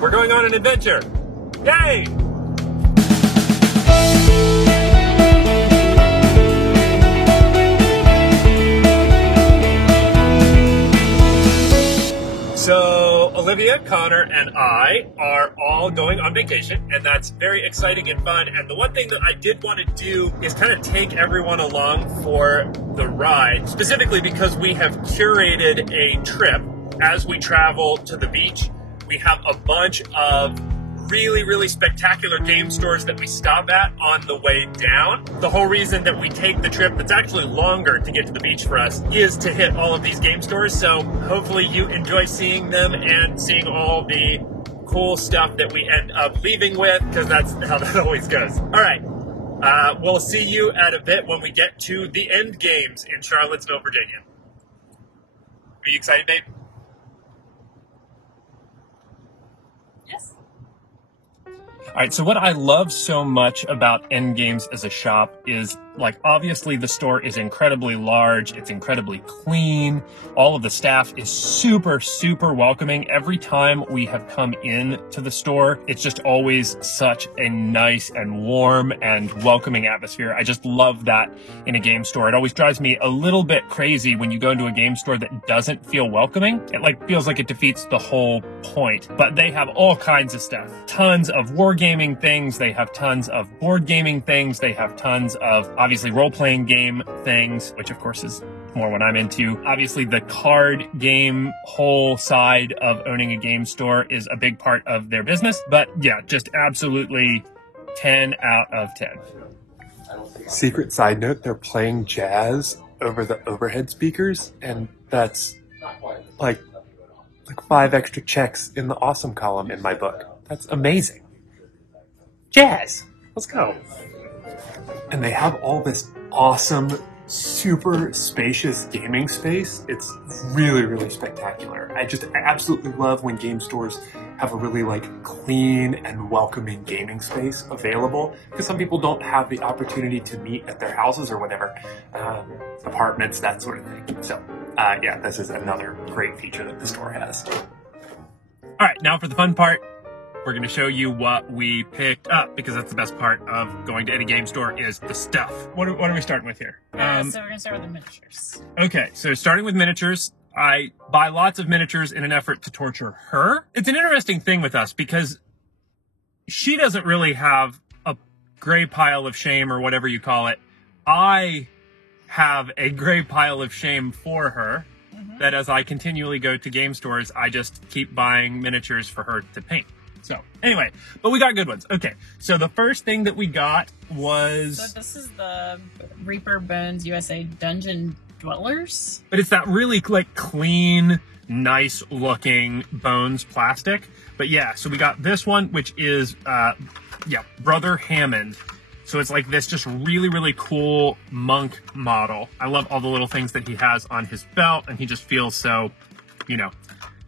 We're going on an adventure. Yay! So Olivia, Connor, and I are all going on vacation, and that's very exciting and fun. And the one thing that I did want to do is kind of take everyone along for the ride, specifically because we have curated a trip as we travel to the beach. We have a bunch of really spectacular game stores that we stop at on the way down. The whole reason that we take the trip that's actually longer to get to the beach for us is to hit all of these game stores. So hopefully you enjoy seeing them and seeing all the cool stuff that we end up leaving with, because that's how that always goes. All right, we'll see you at a bit when we get to the end games in Charlottesville, Virginia. Are you excited, babe? Yes. All right, so what I love so much about Endgames as a shop is, like, obviously the store is incredibly large, it's incredibly clean, all of the staff is super welcoming. Every time we have come in to the store, it's just always such a nice and warm and welcoming atmosphere. I just love that in a game store. It always drives me a little bit crazy when you go into a game store that doesn't feel welcoming. It feels like it defeats the whole point. But they have all kinds of stuff. Tons of wargaming things, they have tons of board gaming things, they have tons of obviously role-playing game things, which of course is more what I'm into. Obviously the card game whole side of owning a game store is a big part of their business, but yeah, just absolutely 10 out of 10. Secret side note, they're playing jazz over the overhead speakers, and that's like 5 extra checks in the awesome column in my book. That's amazing. Jazz! Let's go. And they have all this awesome, super spacious gaming space. It's really spectacular. I absolutely love when game stores have a really clean and welcoming gaming space available, because some people don't have the opportunity to meet at their houses or whatever, apartments, that sort of thing. So yeah, this is another great feature that the store has. All right, now for the fun part. We're going to show you what we picked up, because that's the best part of going to any game store is the stuff. What are we starting with here? So we're going to start with the miniatures. Okay, so starting with miniatures, I buy lots of miniatures in an effort to torture her. It's an interesting thing with us because she doesn't really have a gray pile of shame or whatever you call it. I have a gray pile of shame for her. That as I continually go to game stores, I just keep buying miniatures for her to paint. So anyway, but we got good ones. Okay, so the first thing that we got was... So this is the Reaper Bones USA Dungeon Dwellers. But it's that really clean, nice looking Bones plastic. But yeah, so we got this one, which is, Brother Hammond. So it's like this just really cool monk model. I love all the little things that he has on his belt, and he just feels so,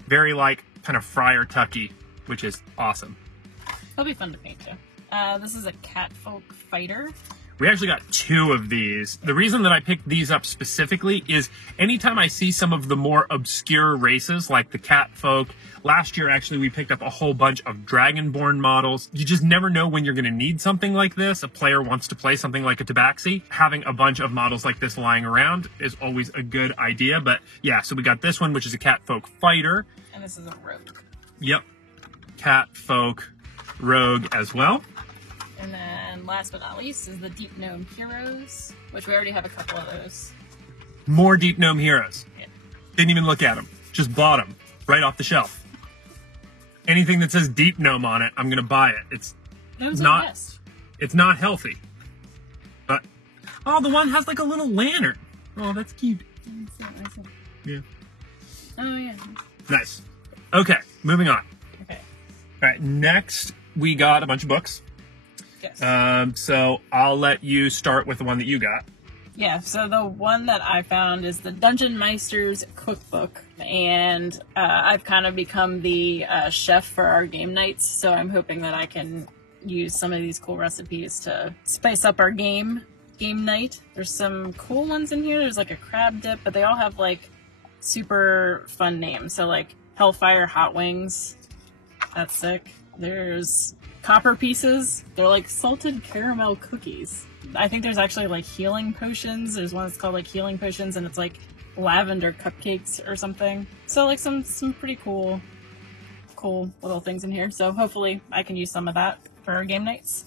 very kind of Friar Tucky, which is awesome. It'll be fun to paint too. This is a Catfolk Fighter. We actually got 2 of these. The reason that I picked these up specifically is anytime I see some of the more obscure races, like the Catfolk. Last year, actually, we picked up a whole bunch of Dragonborn models. You just never know when you're going to need something like this. A player wants to play something like a Tabaxi. Having a bunch of models like this lying around is always a good idea. But yeah, so we got this one, which is a Catfolk Fighter. And this is a Rogue. Yep. Catfolk Rogue as well. And then last but not least is the Deep Gnome Heroes, which we already have a couple of those. More Deep Gnome Heroes. Yeah. Didn't even look at them. Just bought them right off the shelf. Anything that says Deep Gnome on it, I'm going to buy it. It's not healthy. But, oh, the one has a little lantern. Oh, that's cute. Yeah. Oh, yeah. Nice. Okay, moving on. Okay. All right, next we got a bunch of books. Yes. So I'll let you start with the one that you got. Yeah, so the one that I found is the Dungeon Meister's Cookbook, and I've kind of become the chef for our game nights, so I'm hoping that I can use some of these cool recipes to spice up our game night. There's some cool ones in here. There's a crab dip, but they all have super fun names. So Hellfire Hot Wings, That's sick. There's copper pieces. They're like salted caramel cookies. I think there's actually like healing potions. There's one that's called like healing potions, and it's like lavender cupcakes or something. So like some pretty cool little things in here. So hopefully I can use some of that for our game nights.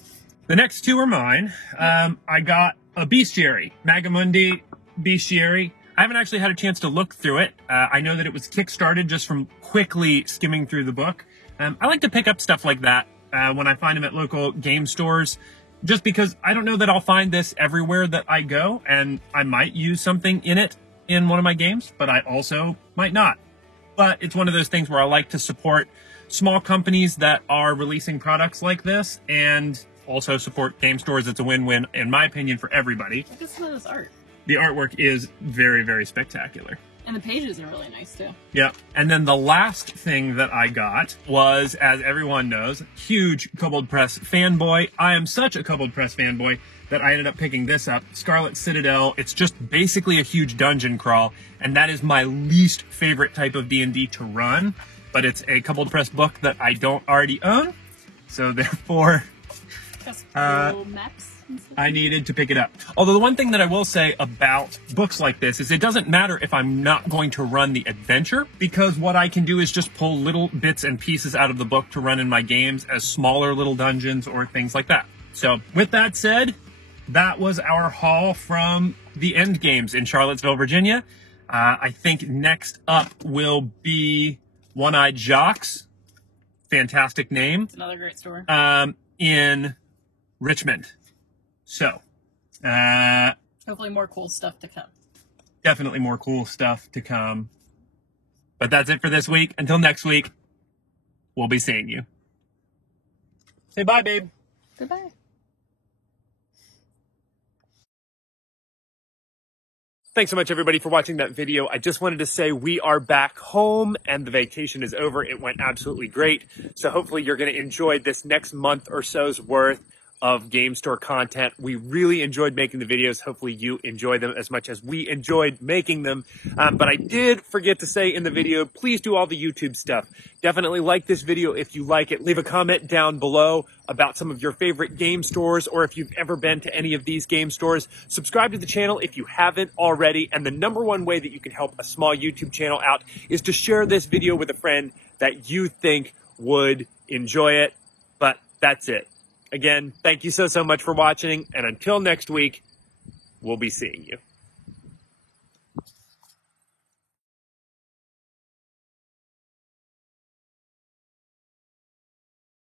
The next two are mine. I got a Bestiary, Magamundi Bestiary. I haven't actually had a chance to look through it. I know that it was kickstarted just from quickly skimming through the book. I like to pick up stuff like that when I find them at local game stores, just because I don't know that I'll find this everywhere that I go, and I might use something in it in one of my games, but I also might not. But it's one of those things where I like to support small companies that are releasing products like this, and also support game stores. It's a win-win, in my opinion, for everybody. Look at some of this art. The artwork is very, very spectacular. And the pages are really nice too. Yep. And then the last thing that I got was, as everyone knows, huge Kobold Press fanboy. I am such a Kobold Press fanboy that I ended up picking this up, Scarlet Citadel. It's just basically a huge dungeon crawl, and that is my least favorite type of D&D to run, but it's a Kobold Press book that I don't already own, so therefore maps. I needed to pick it up. Although the one thing that I will say about books like this is it doesn't matter if I'm not going to run the adventure, because what I can do is just pull little bits and pieces out of the book to run in my games as smaller little dungeons or things like that. So with that said, that was our haul from the End Games in Charlottesville, Virginia. I think next up will be One-Eyed Jocks. Fantastic name. It's another great store. In Richmond. So, hopefully more cool stuff to come. Definitely more cool stuff to come. But that's it for this week. Until next week, we'll be seeing you. Say bye, babe. Goodbye. Thanks so much, everybody, for watching that video. I just wanted to say we are back home and the vacation is over. It went absolutely great. So hopefully you're going to enjoy this next month or so's worth of game store content. We really enjoyed making the videos. Hopefully you enjoy them as much as we enjoyed making them. But I did forget to say in the video, please do all the YouTube stuff. Definitely like this video if you like it. Leave a comment down below about some of your favorite game stores, or if you've ever been to any of these game stores. Subscribe to the channel if you haven't already. And the number one way that you can help a small YouTube channel out is to share this video with a friend that you think would enjoy it. But that's it. Again, thank you so much for watching, and until next week, we'll be seeing you.